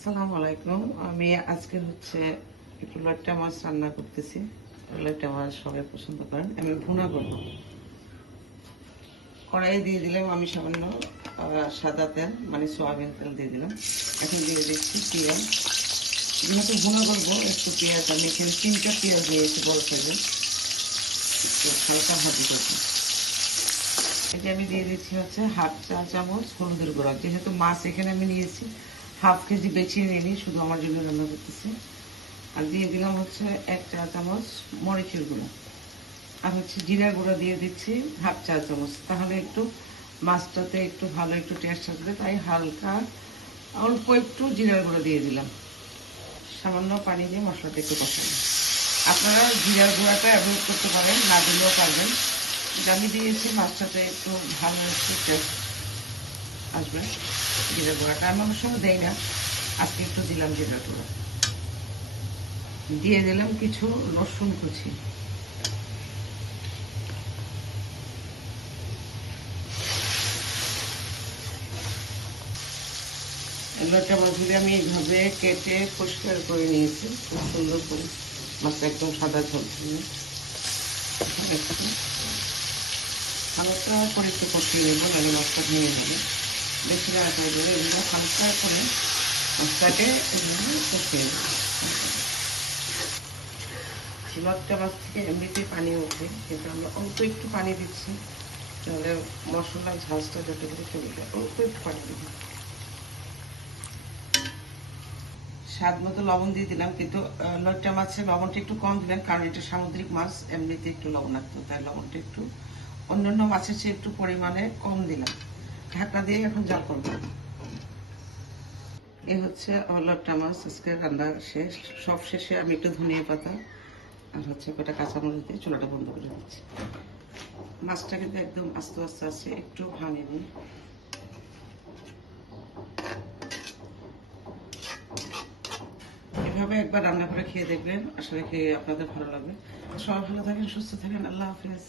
আসসালামু আলাইকুম। আমি আজকে একটু লইট্টা মাছ রান্না করতেছি। লইট্টা মাছ সবাই পছন্দ করেন। আমি ভুনা করব। কড়াইয়ে দিয়ে দিলাম আমি সামান্য সাদা তেল, মানে সয়াবিন তেল দিয়ে দিলাম। এখন দিয়ে দিচ্ছি পেঁয়াজ। যেহেতু ভুনা করবো, একটু পেঁয়াজ আমি এখানে 3টা পেঁয়াজ দিয়েছি বড় সাইজের। একটু হালকা ভাজি করবো। এটা আমি দিয়ে দিচ্ছি হাফ চা চামচ হলুদের গুঁড়া। যেহেতু মাছ এখানে আমি নিয়েছি, হাফ কেজি বেছিয়ে নিয়ে শুধু আমার জন্য রান্না করতেছি। আর দিয়ে দিলাম 1 চা চামচ মরিচের গুঁড়ো। আর জিরার গুঁড়ো দিয়ে দিচ্ছি হাফ চা চামচ। তাহলে একটু মাছটাতে একটু ভালো একটু টেস্ট আসবে, তাই হালকা অল্প একটু জিরার গুঁড়ো দিয়ে দিলাম। সামান্য পানি দিয়ে মশলাটা একটু কষাবো। আপনারা জিরার গুঁড়াটা অ্যাভয়েড করতে পারেন, না দিলেও পারবেন। আমি দিয়েছি মাছটাতে একটু ভালো একটু টেস্ট আসবে। জিরার গুঁড়াটা আমি অনেক সময় দেই না, আজকে একটু দিলাম জিরার গুঁড়ো। দিয়ে দিলাম কিছু রসুন কুচি। লইট্টা মাছগুলি আমি এইভাবে কেটে পরিষ্কার করে নিয়েছি, খুব সুন্দর করে। মাছটা একদম সাদা ঝোল। হালকা করে একটু কষিয়ে নেবো, নাহলে মাছটা ভেঙে যাবে। বেশি রাখা যাবে, এগুলো হালকা করে মাছটাকে এভাবে কষিয়ে নেবো। লইট্টা মাছ থেকে এমনিতেই পানি ওঠে, কিন্তু আমরা অল্প একটু পানি দিচ্ছি, তাহলে মশলার ঝাঁজটা যতটুকু চলে যায়। অল্প একটু পানি দিব। স্বাদ মতো লবণ দিয়ে দিলাম, কিন্তু লইট্টা মাছের লবণটা একটু কম দিলেন, কারণ এটা সামুদ্রিক মাছ, এমনিতে একটু লবণাক্ত, তাই লবণটা একটু অন্যান্য মাছের চেয়ে একটু পরিমাণে কম দিলাম। ঢাকনা দিয়ে এখন জাল করব। এই আমার লইট্টা মাছ আজকে রান্না শেষ। সব শেষে আমি একটু ধনিয়া পাতা আর কটা কাঁচামরিচ দিয়ে চুলাটা বন্ধ করে দিচ্ছি। মাছটা কিন্তু একদম আস্তে আস্তে আছে, একটু ভাঙেনি। এভাবে একবার রান্না করে খেয়ে দেখবেন, আশা রাখি আপনাদের ভালো লাগবে। সবাই ভালো থাকেন, সুস্থ থাকেন। আল্লাহ হাফেজ।